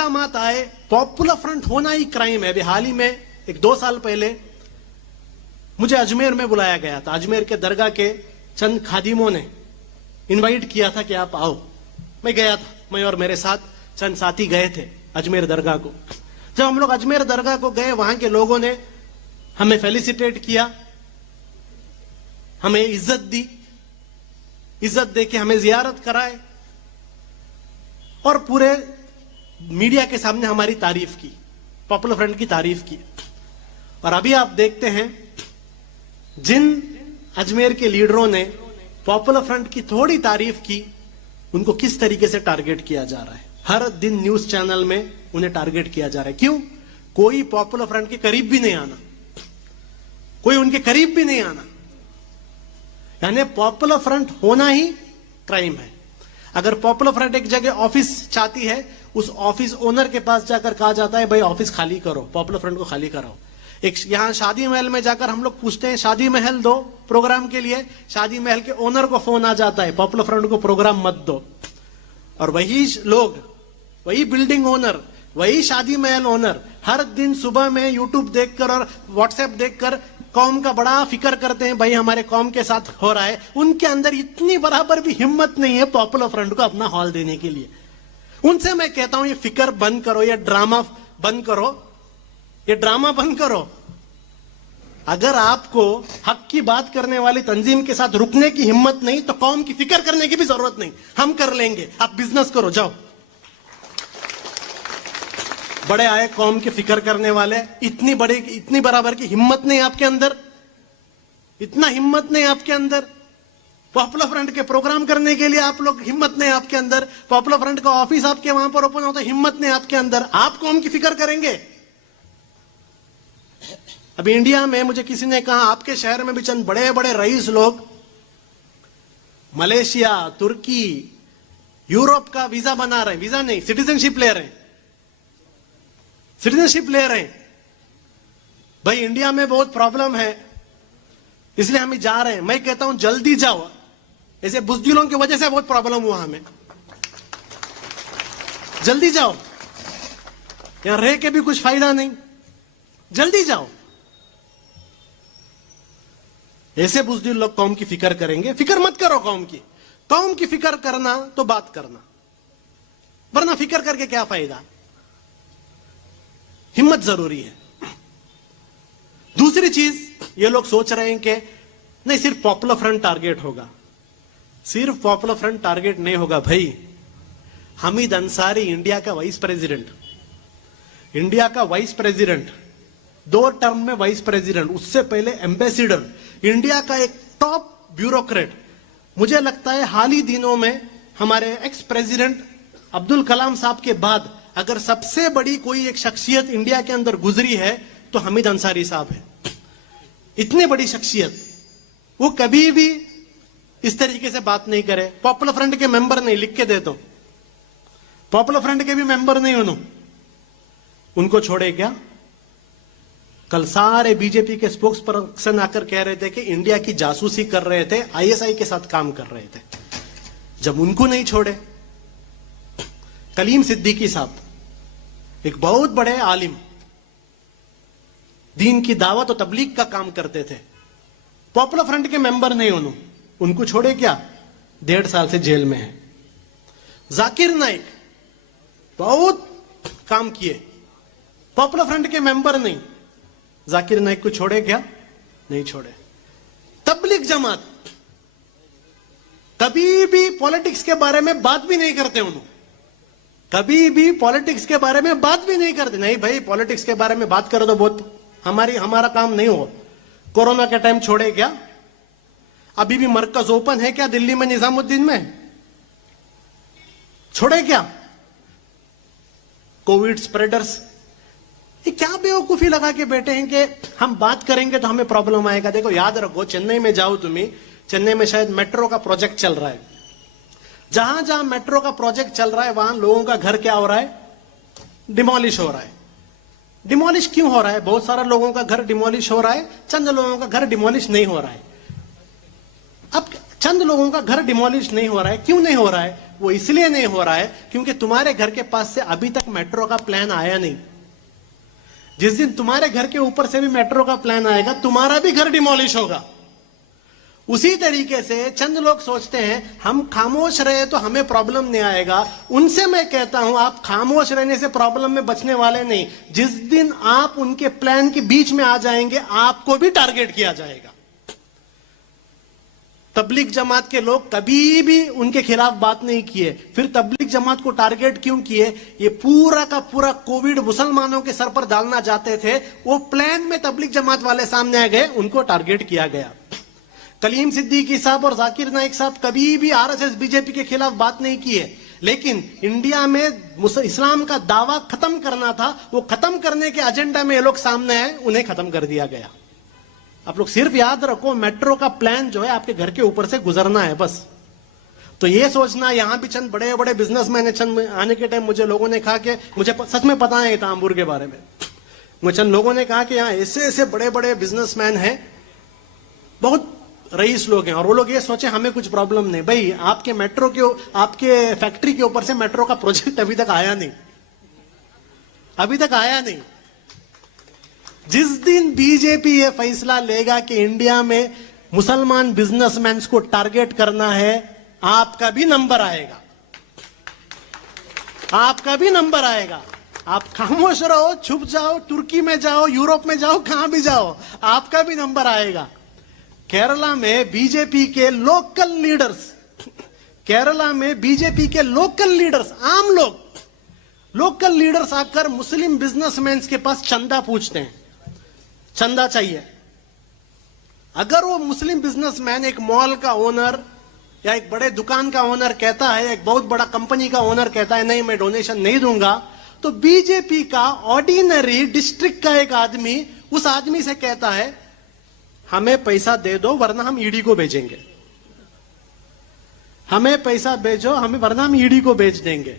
इल्जामात आए, popular front होना ही crime है। अभी हाल ही में 1-2 साल पहले मुझे अजमेर में बुलाया गया था। अजमेर के दरगाह के चंद खादिमों ने इनवाइट किया था कि आप आओ। मैं गया था, मैं और मेरे साथ चंद साथी गए थे अजमेर दरगाह को। जब हम लोग अजमेर दरगाह को गए, वहां के लोगों ने हमें फेलिसिटेट किया, हमें इज्जत दी, इज्जत देके हमें जियारत कराए और पूरे मीडिया के सामने हमारी तारीफ की, पॉपुलर फ्रंट की तारीफ की। और अभी आप देखते हैं जिन अजमेर के लीडरों ने पॉपुलर फ्रंट की थोड़ी तारीफ की, उनको किस तरीके से टारगेट किया जा रहा है। हर दिन न्यूज चैनल में उन्हें टारगेट किया जा रहा है। क्यों? कोई पॉपुलर फ्रंट के करीब भी नहीं आना, कोई उनके करीब भी नहीं आना। यानी पॉपुलर फ्रंट होना ही क्राइम है। अगर पॉपुलर फ्रंट एक जगह ऑफिस चाहती है, उस ऑफिस ओनर के पास जाकर कहा जाता है भाई ऑफिस खाली करो, पॉपुलर फ्रंट को खाली कराओ। एक यहां शादी महल में जाकर हम लोग पूछते हैं शादी महल दो प्रोग्राम के लिए, शादी महल के ओनर को फोन आ जाता है पॉपुलर फ्रंट को प्रोग्राम मत दो। और वही लोग, वही बिल्डिंग ओनर, वही शादी महल ओनर हर दिन सुबह में यूट्यूब देखकर और व्हाट्सएप देखकर कौम का बड़ा फिक्र करते हैं, भाई हमारे कौम के साथ हो रहा है। उनके अंदर इतनी बराबर भी हिम्मत नहीं है पॉपुलर फ्रंट को अपना हॉल देने के लिए। उनसे मैं कहता हूं ये फिक्र बंद करो, ये ड्रामा बंद करो, ये ड्रामा बंद करो। अगर आपको हक की बात करने वाली तंजीम के साथ रुकने की हिम्मत नहीं, तो कौम की फिक्र करने की भी जरूरत नहीं, हम कर लेंगे, आप बिजनेस करो, जाओ। बड़े आए कौम की फिक्र करने वाले, इतनी बराबर की हिम्मत नहीं आपके अंदर, इतना हिम्मत नहीं आपके अंदर। पॉपुलर फ्रंट के प्रोग्राम करने के लिए आप लोग, हिम्मत नहीं आपके अंदर। पॉपुलर फ्रंट का ऑफिस आपके वहां पर ओपन होता है, हिम्मत नहीं आपके अंदर। आप कौम की फिक्र करेंगे? अभी इंडिया में मुझे किसी ने कहा आपके शहर में भी चंद बड़े बड़े रईस लोग मलेशिया, तुर्की, यूरोप का वीजा बना रहे हैं, वीजा नहीं सिटीजनशिप ले रहे हैं, सिटीजनशिप ले रहे हैं। भाई इंडिया में बहुत प्रॉब्लम है इसलिए हम जा रहे हैं। मैं कहता हूं जल्दी जाओ, ऐसे बुजदिलों की वजह से बहुत प्रॉब्लम हुआ हमें, जल्दी जाओ, यहां रह के भी कुछ फायदा नहीं, जल्दी जाओ। ऐसे बुजदिल लोग कौम की फिक्र करेंगे? फिक्र मत करो कौम की। कौम की फिक्र करना तो बात करना, वरना फिक्र करके क्या फायदा। हिम्मत जरूरी है। दूसरी चीज, ये लोग सोच रहे हैं कि नहीं सिर्फ पॉपुलर फ्रंट टारगेट होगा। सिर्फ पॉपुलर फ्रंट टारगेट नहीं होगा भाई। हामिद अंसारी इंडिया का वाइस प्रेसिडेंट, इंडिया का वाइस प्रेसिडेंट, 2 टर्म में वाइस प्रेसिडेंट, उससे पहले एम्बेसडर, इंडिया का एक टॉप ब्यूरोक्रेट। मुझे लगता है हाल ही दिनों में हमारे एक्स प्रेसिडेंट अब्दुल कलाम साहब के बाद अगर सबसे बड़ी कोई एक शख्सियत इंडिया के अंदर गुजरी है तो हामिद अंसारी साहब है। इतनी बड़ी शख्सियत, वो कभी भी इस तरीके से बात नहीं करे। पॉपुलर फ्रंट के मेंबर नहीं, लिख के दे दो, पॉपुलर फ्रंट के भी मेंबर नहीं उनको छोड़े क्या? कल सारे बीजेपी के स्पोक्स पर्सन आकर कह रहे थे कि इंडिया की जासूसी कर रहे थे, आईएसआई के साथ काम कर रहे थे। जब उनको नहीं छोड़े, कलीम सिद्दीकी साहब एक बहुत बड़े आलिम, दीन की दावत और तबलीग का काम करते थे, पॉपुलर फ्रंट के मेंबर नहीं उनको छोड़े क्या? 1.5 साल से जेल में है। जाकिर नाइक बहुत काम किए, पॉपुलर फ्रंट के मेंबर नहीं, जाकिर नाइक को छोड़े क्या? नहीं छोड़े। तबलीग जमात कभी भी पॉलिटिक्स के बारे में बात भी नहीं करते, कभी भी पॉलिटिक्स के बारे में बात भी नहीं करते। नहीं भाई, पॉलिटिक्स के बारे में बात करो तो बहुत हमारा काम नहीं हो। कोरोना के टाइम छोड़े क्या? अभी भी मरकज ओपन है क्या दिल्ली में, निजामुद्दीन में? छोड़े क्या? कोविड स्प्रेडर्स, ये क्या बेवकूफी लगा के बैठे हैं कि हम बात करेंगे तो हमें प्रॉब्लम आएगा। देखो याद रखो, चेन्नई में जाओ तुम्हें, चेन्नई में शायद मेट्रो का प्रोजेक्ट चल रहा है। जहां जहां मेट्रो का प्रोजेक्ट चल रहा है वहां लोगों का घर क्या हो रहा है? डिमोलिश हो रहा है। डिमोलिश क्यों हो रहा है? बहुत सारे लोगों का घर डिमोलिश हो रहा है, चंद लोगों का घर डिमोलिश नहीं हो रहा है। अब चंद लोगों का घर डिमोलिश नहीं हो रहा है। क्यों नहीं हो रहा है? वो इसलिए नहीं हो रहा है क्योंकि तुम्हारे घर के पास से अभी तक मेट्रो का प्लान आया नहीं। जिस दिन तुम्हारे घर के ऊपर से भी मेट्रो का प्लान आएगा, तुम्हारा भी घर डिमोलिश होगा। उसी तरीके से चंद लोग सोचते हैं हम खामोश रहे तो हमें प्रॉब्लम नहीं आएगा। उनसे मैं कहता हूं आप खामोश रहने से प्रॉब्लम में बचने वाले नहीं। जिस दिन आप उनके प्लान के बीच में आ जाएंगे, आपको भी टारगेट किया जाएगा। तबलीग जमात के लोग कभी भी उनके खिलाफ बात नहीं किए, फिर तबलीग जमात को टारगेट क्यों किए? ये पूरा का पूरा कोविड मुसलमानों के सर पर डालना चाहते थे। वो प्लान में तबलीग जमात वाले सामने आ गए, उनको टारगेट किया गया। कलीम सिद्दीकी साहब और जाकिर नाइक साहब कभी भी आरएसएस बीजेपी के खिलाफ बात नहीं किए, लेकिन इंडिया में इस्लाम का दावा खत्म करना था। वो खत्म करने के एजेंडा में ये लोग सामने आए, उन्हें खत्म कर दिया गया। आप लोग सिर्फ याद रखो, मेट्रो का प्लान जो है आपके घर के ऊपर से गुजरना है बस। तो ये सोचना, यहां भी चंद बड़े बड़े बिजनेसमैन है। चंद आने के टाइम मुझे लोगों ने कहा कि मुझे सच में पता है तांबूर के बारे में, मुझे चंद लोगों ने कहा कि यहाँ ऐसे ऐसे बड़े बड़े बिजनेसमैन हैं, बहुत रईस लोग हैं, और वो लोग ये सोचे हमें कुछ प्रॉब्लम नहीं। भाई आपके मेट्रो के, आपके फैक्ट्री के ऊपर से मेट्रो का प्रोजेक्ट अभी तक आया नहीं, अभी तक आया नहीं। जिस दिन बीजेपी ये फैसला लेगा कि इंडिया में मुसलमान बिजनेसमैन को टारगेट करना है, आपका भी नंबर आएगा, आपका भी नंबर आएगा। आप खामोश रहो, छुप जाओ, तुर्की में जाओ, यूरोप में जाओ, कहां भी जाओ, आपका भी नंबर आएगा। केरला में बीजेपी के लोकल लीडर्स, केरला में बीजेपी के लोकल लीडर्स, आम लोग, लोकल लीडर्स आकर मुस्लिम बिजनेसमैन के पास चंदा पूछते हैं, चंदा चाहिए। अगर वो मुस्लिम बिजनेसमैन एक मॉल का ओनर या एक बड़े दुकान का ओनर कहता है, एक बहुत बड़ा कंपनी का ओनर कहता है नहीं मैं डोनेशन नहीं दूंगा, तो बीजेपी का ऑर्डिनरी डिस्ट्रिक्ट का एक आदमी उस आदमी से कहता है हमें पैसा दे दो वरना हम ईडी को भेजेंगे, हमें पैसा भेजो, हमें वरना हम ईडी को भेज देंगे।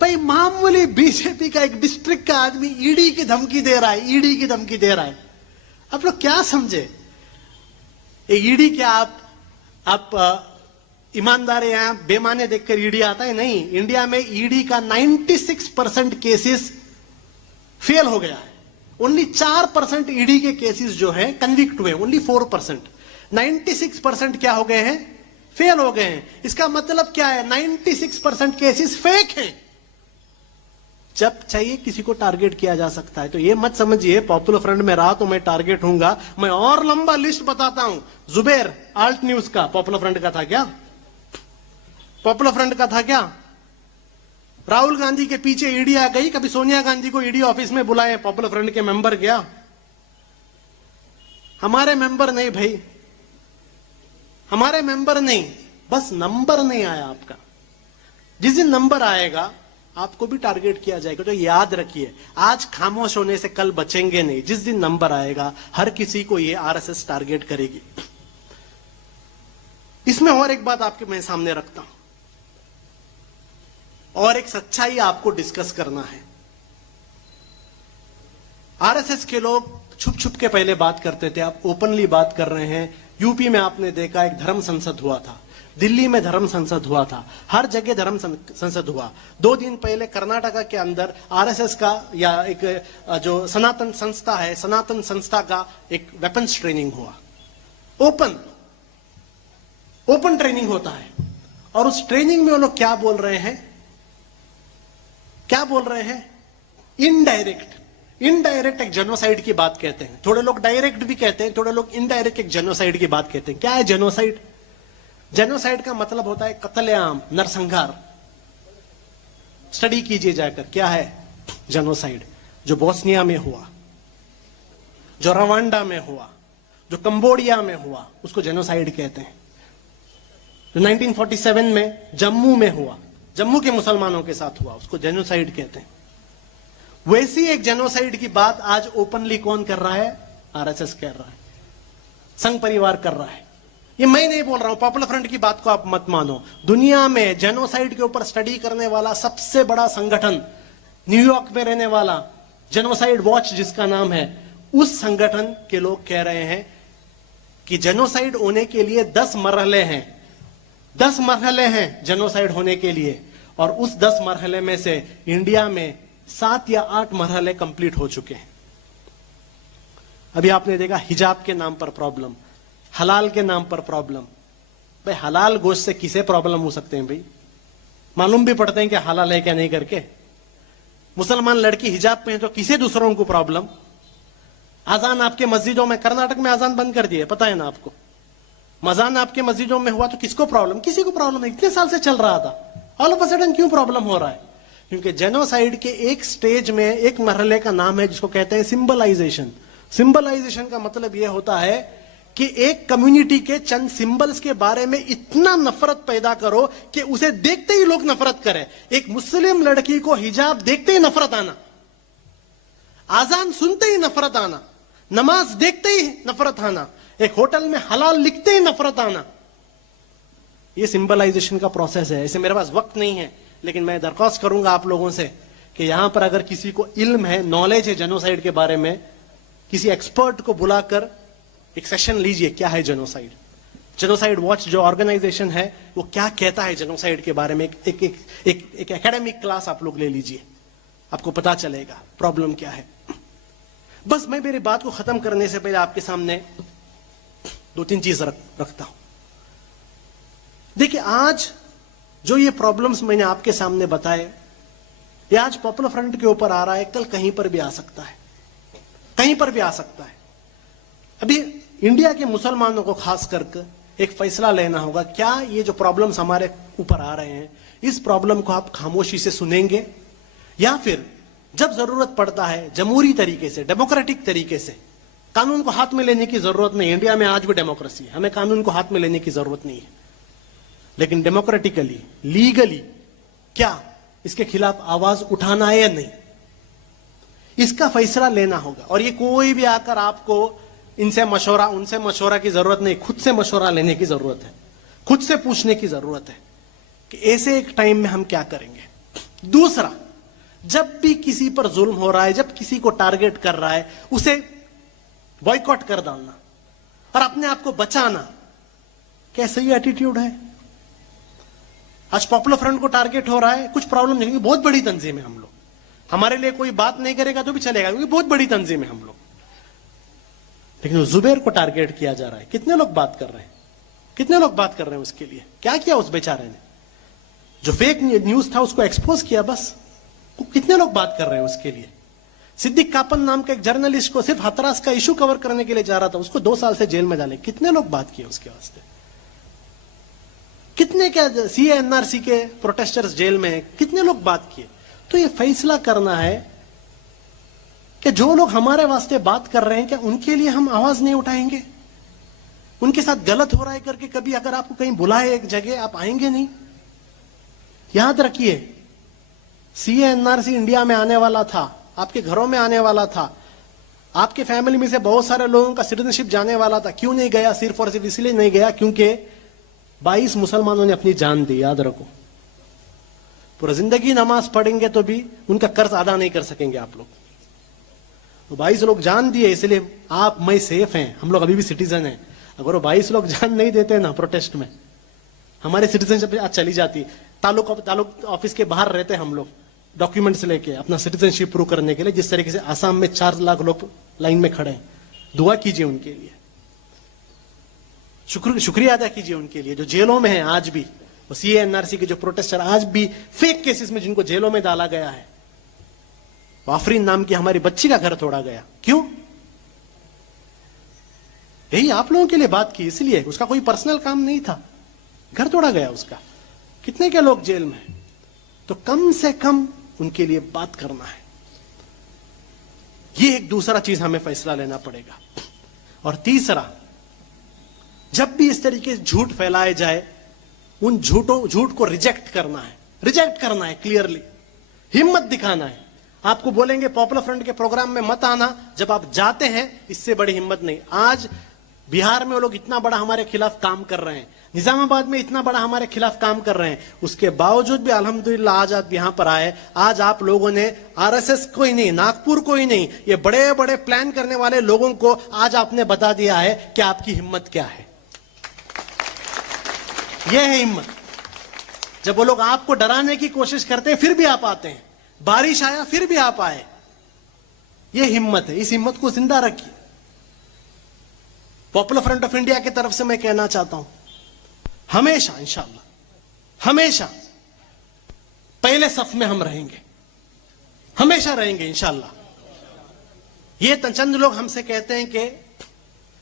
भाई मामूली बीजेपी का एक डिस्ट्रिक्ट का आदमी ईडी की धमकी दे रहा है, ईडी की धमकी दे रहा है। आप लोग क्या समझे? ईडी क्या आप ईमानदार यहां बेमाने देखकर ईडी आता है? नहीं, इंडिया में ईडी का 96% केसेस फेल हो गया है। ओनली 4% ईडी के केसेस जो है कन्विक्ट हुए, ओनली 4%। 96% क्या हो गए हैं? फेल हो गए हैं। इसका मतलब क्या है? 96% केसेस फेक हैं। जब चाहिए किसी को टारगेट किया जा सकता है। तो ये मत समझिए पॉपुलर फ्रंट में रहा तो मैं टारगेट होऊंगा। मैं और लंबा लिस्ट बताता हूं। जुबैर आल्ट न्यूज का पॉपुलर फ्रंट का था क्या? पॉपुलर फ्रंट का था क्या? राहुल गांधी के पीछे ईडी आ गई, कभी सोनिया गांधी को ईडी ऑफिस में बुलाए, पॉपुलर फ्रंट के मेंबर गया? हमारे मेंबर नहीं भाई, हमारे मेंबर नहीं, बस नंबर नहीं आया आपका। जिस दिन नंबर आएगा आपको भी टारगेट किया जाएगा। तो याद रखिए, आज खामोश होने से कल बचेंगे नहीं। जिस दिन नंबर आएगा हर किसी को ये आरएसएस टारगेट करेगी। इसमें और एक बात आपके मैं सामने रखता हूं, और एक सच्चाई आपको डिस्कस करना है। आरएसएस के लोग छुप छुप के पहले बात करते थे, आप ओपनली बात कर रहे हैं। यूपी में आपने देखा एक धर्म संसद हुआ था, दिल्ली में धर्म संसद हुआ था, हर जगह धर्म संसद हुआ। 2 दिन पहले कर्नाटका के अंदर आरएसएस का या एक जो सनातन संस्था है, सनातन संस्था का एक वेपन्स ट्रेनिंग हुआ। ओपन ट्रेनिंग होता है, और उस ट्रेनिंग में वो लोग क्या बोल रहे हैं? क्या बोल रहे हैं? इनडायरेक्ट एक जेनोसाइड की बात कहते हैं। थोड़े लोग डायरेक्ट भी कहते हैं, थोड़े लोग इनडायरेक्ट एक जेनोसाइड की बात कहते हैं। क्या है जेनोसाइड? जेनोसाइड का मतलब होता है कत्लेआम, नरसंहार। स्टडी कीजिए जाकर क्या है जेनोसाइड। जो बोस्निया में हुआ, जो रवांडा में हुआ, जो कंबोडिया में हुआ, उसको जेनोसाइड कहते हैं। जो 1947 में जम्मू में हुआ, जम्मू के मुसलमानों के साथ हुआ, उसको जेनोसाइड कहते हैं। वैसी एक जेनोसाइड की बात आज ओपनली कौन कर रहा है? आरएसएस कर रहा है, संघ परिवार कर रहा है। ये मैं नहीं बोल रहा हूं, पॉपुलर फ्रंट की बात को आप मत मानो। दुनिया में जेनोसाइड के ऊपर स्टडी करने वाला सबसे बड़ा संगठन, न्यूयॉर्क में रहने वाला जेनोसाइड वॉच जिसका नाम है, उस संगठन के लोग कह रहे हैं कि जेनोसाइड होने के लिए 10 मरहले हैं, 10 मरहले हैं जेनोसाइड होने के लिए, और उस 10 मरहले में से इंडिया में 7 या 8 मरहले कंप्लीट हो चुके हैं। अभी आपने देखा हिजाब के नाम पर प्रॉब्लम, हलाल के नाम पर प्रॉब्लम। भाई हलाल गोश्त से किसे प्रॉब्लम हो सकते हैं? भाई मालूम भी पड़ते हैं कि हलाल है क्या नहीं करके। मुसलमान लड़की हिजाब पहने तो किसे दूसरों को प्रॉब्लम? आजान आपके मस्जिदों में, कर्नाटक में आजान बंद कर दिए, पता है ना आपको। मजान आपके मस्जिदों में हुआ तो किसको प्रॉब्लम? किसी को प्रॉब्लम है। इतने साल से चल रहा था, ऑल ऑफ अ सडन क्यों प्रॉब्लम हो रहा है? क्योंकि जेनोसाइड के एक स्टेज में, एक मरहले का नाम है जिसको कहते हैं सिंबलाइजेशन। सिंबलाइजेशन का मतलब यह होता है कि एक कम्युनिटी के चंद सिंबल्स के बारे में इतना नफरत पैदा करो कि उसे देखते ही लोग नफरत करें। एक मुस्लिम लड़की को हिजाब देखते ही नफरत आना, आजान सुनते ही नफरत आना, नमाज देखते ही नफरत आना, एक होटल में हलाल लिखते ही नफरत आना। यह सिंबलाइजेशन का प्रोसेस है। ऐसे मेरे पास वक्त नहीं है, लेकिन मैं दरख्वास्त करूंगा आप लोगों से कि यहां पर अगर किसी को इल्म है, नॉलेज है जेनोसाइड के बारे में, किसी एक्सपर्ट को बुलाकर एक सेशन लीजिए। क्या है जेनोसाइड? जेनोसाइड वॉच जो ऑर्गेनाइजेशन है वो क्या कहता है जेनोसाइड के बारे में, एक एकेडमिक क्लास आप लोग ले लीजिए, आपको पता चलेगा प्रॉब्लम क्या है। बस मैं मेरी बात को खत्म करने से पहले आपके सामने 2-3 चीज रखता हूं। देखिए, आज जो ये प्रॉब्लम्स मैंने आपके सामने बताए, ये आज पॉपुलर फ्रंट के ऊपर आ रहा है, कल कहीं पर भी आ सकता है, कहीं पर भी आ सकता है। अभी इंडिया के मुसलमानों को खास करके एक फैसला लेना होगा। क्या ये जो प्रॉब्लम्स हमारे ऊपर आ रहे हैं, इस प्रॉब्लम को आप खामोशी से सुनेंगे, या फिर जब जरूरत पड़ता है जमहूरी तरीके से, डेमोक्रेटिक तरीके से, कानून को हाथ में लेने की जरूरत नहीं। इंडिया में आज भी डेमोक्रेसी है, हमें कानून को हाथ में लेने की जरूरत नहीं है, लेकिन डेमोक्रेटिकली, लीगली क्या इसके खिलाफ आवाज उठाना है या नहीं, इसका फैसला लेना होगा। और ये कोई भी आकर आपको इनसे मशवरा, उनसे मशवरा की जरूरत नहीं, खुद से मशवरा लेने की जरूरत है, खुद से पूछने की जरूरत है कि ऐसे एक टाइम में हम क्या करेंगे। दूसरा, जब भी किसी पर जुल्म हो रहा है, जब किसी को टारगेट कर रहा है, उसे बॉयकॉट कर डालना और अपने आप को बचाना, क्या सही एटीट्यूड है? आज पॉपुलर फ्रंट को टारगेट हो रहा है, कुछ प्रॉब्लम नहीं, बहुत बड़ी तंजीम है हम लोग, हमारे लिए कोई बात नहीं करेगा तो भी चलेगा, क्योंकि बहुत बड़ी तंजीम है हम लोग। लेकिन जुबैर को टारगेट किया जा रहा है, कितने लोग बात कर रहे हैं, कितने लोग बात कर रहे हैं उसके लिए? क्या किया उस बेचारे ने? जो फेक न्यूज था उसको एक्सपोज किया, बस। कितने लोग बात कर रहे हैं उसके लिए? सिद्दीक कापन नाम के एक जर्नलिस्ट को सिर्फ हाथरस का इशू कवर करने के लिए जा रहा था, उसको 2 साल से जेल में डाले। कितने लोग बात किए उसके वास्ते? कितने क्या CA-NRC के प्रोटेस्टर्स जेल में हैं, कितने लोग बात किए? तो ये फैसला करना है कि जो लोग हमारे वास्ते बात कर रहे हैं, क्या उनके लिए हम आवाज नहीं उठाएंगे? उनके साथ गलत हो रहा है करके कभी अगर आपको कहीं बुलाए एक जगह, आप आएंगे नहीं? याद रखिए, CA-NRC इंडिया में आने वाला था, आपके घरों में आने वाला था, आपके फैमिली में से बहुत सारे लोगों का सिटीजनशिप जाने वाला था। क्यों नहीं गया? सिर्फ और सिर्फ इसलिए नहीं गया क्योंकि 22 मुसलमानों ने अपनी जान दी। याद रखो, पूरा जिंदगी नमाज पढ़ेंगे तो भी उनका कर्ज अदा नहीं कर सकेंगे आप लोग। तो 22 लोग जान दिए, इसलिए आप मैं सेफ हैं, हम लोग अभी भी सिटीजन हैं। अगर वो 22 लोग जान नहीं देते ना प्रोटेस्ट में, हमारी सिटीजनशिप आज चली जाती। तालुक ऑफिस के बाहर रहते हम लोग, डॉक्यूमेंट्स लेके अपना सिटीजनशिप प्रूव करने के लिए। जिस तरीके से आसाम में 4 लाख लोग लाइन में खड़े हैं, दुआ कीजिए उनके लिए, शुक्रिया अदा कीजिए उनके लिए जो जेलों में हैं आज भी। वो CA-NRC के जो प्रोटेस्टर आज भी फेक केसेस में जिनको जेलों में डाला गया है, आफरीन नाम की हमारी बच्ची का घर तोड़ा गया, क्यों? यही आप लोगों के लिए बात की, इसलिए। उसका कोई पर्सनल काम नहीं था, घर तोड़ा गया उसका। कितने के लोग जेल में? तो कम से कम उनके लिए बात करना है। ये एक दूसरा चीज हमें फैसला लेना पड़ेगा। और तीसरा, जब भी इस तरीके से झूठ फैलाए जाए, उन झूठ को रिजेक्ट करना है क्लियरली, हिम्मत दिखाना है। आपको बोलेंगे पॉपुलर फ्रंट के प्रोग्राम में मत आना, जब आप जाते हैं इससे बड़ी हिम्मत नहीं। आज बिहार में वो लोग इतना बड़ा हमारे खिलाफ काम कर रहे हैं, निजामाबाद में इतना बड़ा हमारे खिलाफ काम कर रहे हैं, उसके बावजूद भी अल्हम्दुलिल्लाह आज आप यहां पर आए। आज आप लोगों ने आरएसएस को ही नहीं, नागपुर को ही नहीं, ये बड़े बड़े प्लान करने वाले लोगों को आज आपने बता दिया है कि आपकी हिम्मत क्या है। यह है हिम्मत। जब वो लोग आपको डराने की कोशिश करते हैं फिर भी आप आते हैं, बारिश आया फिर भी आप आए। यह हिम्मत है, इस हिम्मत को जिंदा रखिए। पॉपुलर फ्रंट ऑफ इंडिया की तरफ से मैं कहना चाहता हूं, हमेशा इंशाअल्लाह हमेशा पहले सफ में हम रहेंगे, हमेशा रहेंगे इंशाअल्लाह। ये चंद लोग हमसे कहते हैं कि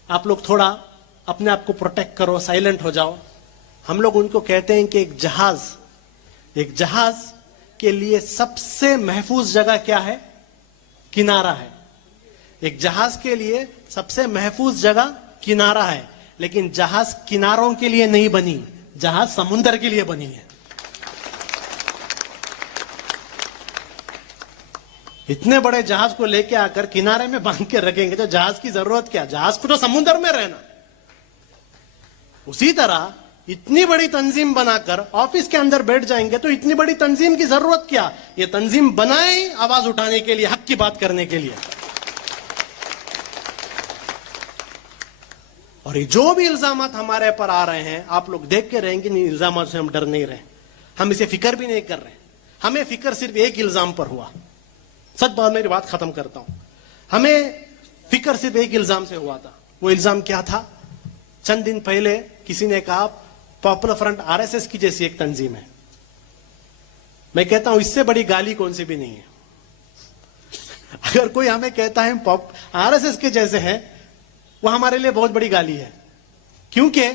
आप लोग थोड़ा अपने आप को प्रोटेक्ट करो, साइलेंट हो जाओ। हम लोग उनको कहते हैं कि एक जहाज के लिए सबसे महफूज जगह क्या है? किनारा है। एक जहाज के लिए सबसे महफूज जगह किनारा है, लेकिन जहाज किनारों के लिए नहीं बनी, जहाज समुद्र के लिए बनी है। इतने बड़े जहाज को लेके आकर किनारे में बांध के रखेंगे तो जहाज की जरूरत क्या? जहाज को तो समुद्र में रहना। उसी तरह इतनी बड़ी तंजीम बनाकर ऑफिस के अंदर बैठ जाएंगे तो इतनी बड़ी तंजीम की जरूरत क्या? ये तंजीम बनाए आवाज उठाने के लिए, हक की बात करने के लिए। और ये जो भी इल्जामात हमारे पर आ रहे हैं, आप लोग देख के रहेंगे, इन इल्जामात से हम डर नहीं रहे, हम इसे फिक्र भी नहीं कर रहे। हमें फिक्र सिर्फ एक इल्जाम पर हुआ। सच बात, मेरी बात खत्म करता हूं। हमें फिक्र सिर्फ एक इल्जाम से हुआ था। वो इल्जाम क्या था? चंद दिन पहले किसी ने कहा पॉपुलर फ्रंट आरएसएस की जैसी एक तंजीम है। मैं कहता हूं इससे बड़ी गाली कौन सी भी नहीं है। अगर कोई हमें कहता है आरएसएस के जैसे हैं, वो हमारे लिए बहुत बड़ी गाली है। क्योंकि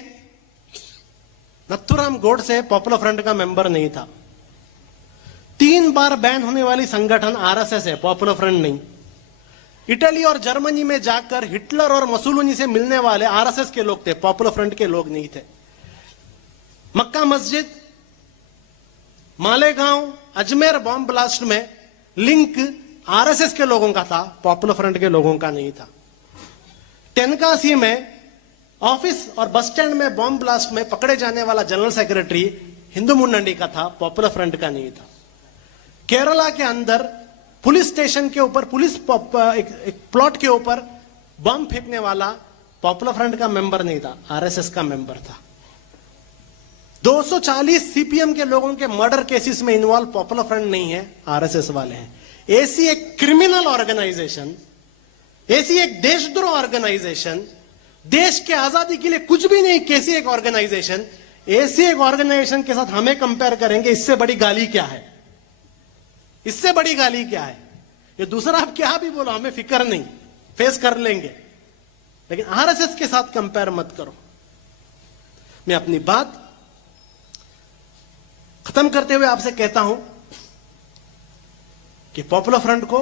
नथुराम गोडसे पॉपुलर फ्रंट का मेंबर नहीं था। 3 बार बैन होने वाली संगठन आरएसएस है, पॉपुलर फ्रंट नहीं। इटली और जर्मनी में जाकर हिटलर और मुसोलिनी से मिलने वाले आरएसएस के लोग थे, पॉपुलर फ्रंट के लोग नहीं थे। मक्का मस्जिद, मालेगांव, अजमेर बॉम्ब ब्लास्ट में लिंक आरएसएस के लोगों का था, पॉपुलर फ्रंट के लोगों का नहीं था। तेनकासी में ऑफिस और बस स्टैंड में बॉम्ब ब्लास्ट में पकड़े जाने वाला जनरल सेक्रेटरी हिंदू मुन्नडी का था, पॉपुलर फ्रंट का नहीं था। केरला के अंदर पुलिस स्टेशन के ऊपर, एक प्लॉट के ऊपर बम फेंकने वाला पॉपुलर फ्रंट का मेंबर नहीं था, आरएसएस का मेंबर था। 240 सीपीएम के लोगों के मर्डर केसेस में इन्वॉल्व पॉपुलर फ्रंट नहीं है, आरएसएस वाले हैं। ऐसी एक क्रिमिनल ऑर्गेनाइजेशन, ऐसी एक देशद्रोह ऑर्गेनाइजेशन, देश के आजादी के लिए कुछ भी नहीं कैसी एक ऑर्गेनाइजेशन, ऐसी एक ऑर्गेनाइजेशन के साथ हमें कंपेयर करेंगे, इससे बड़ी गाली क्या है? इससे बड़ी गाली क्या है? ये दूसरा आप क्या भी बोलो, हमें फिक्र नहीं, फेस कर लेंगे, लेकिन आरएसएस के साथ कंपेयर मत करो। मैं अपनी बात खत्म करते हुए आपसे कहता हूं कि पॉपुलर फ्रंट को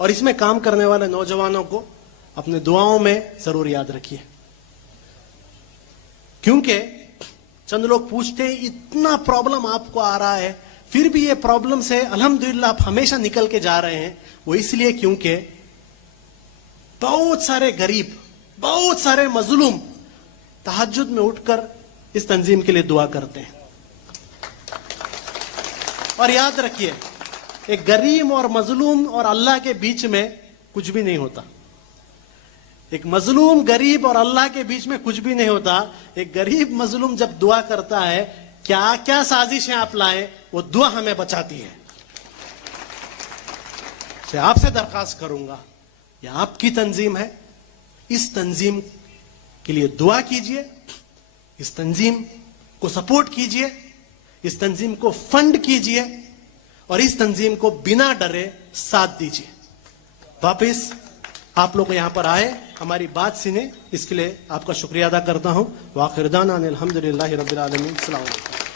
और इसमें काम करने वाले नौजवानों को अपने दुआओं में जरूर याद रखिए। क्योंकि चंद लोग पूछते हैं इतना प्रॉब्लम आपको आ रहा है, फिर भी ये प्रॉब्लम से अल्हम्दुलिल्लाह आप हमेशा निकल के जा रहे हैं। वो इसलिए क्योंकि बहुत सारे गरीब, बहुत सारे मजलूम तहज्जुद में उठकर इस तंजीम के लिए दुआ करते हैं। और याद रखिए, एक गरीब और मजलूम और अल्लाह के बीच में कुछ भी नहीं होता। एक मजलूम, गरीब और अल्लाह के बीच में कुछ भी नहीं होता। एक गरीब मजलूम जब दुआ करता है, क्या क्या साजिशें आप लाए, वो दुआ हमें बचाती है। से आपसे दरखास्त करूंगा, यह आपकी तंजीम है, इस तंजीम के लिए दुआ कीजिए, इस तंजीम को सपोर्ट कीजिए, इस तंजीम को फंड कीजिए और इस तंजीम को बिना डरे साथ दीजिए। वापिस आप लोग यहां पर आए, हमारी बात सुने, इसके लिए आपका शुक्रिया अदा करता हूं। वाखिर दाना अनिल हम्दुलिल्लाहि रब्बिल आलमीन। अस्सलाम वालेकुम।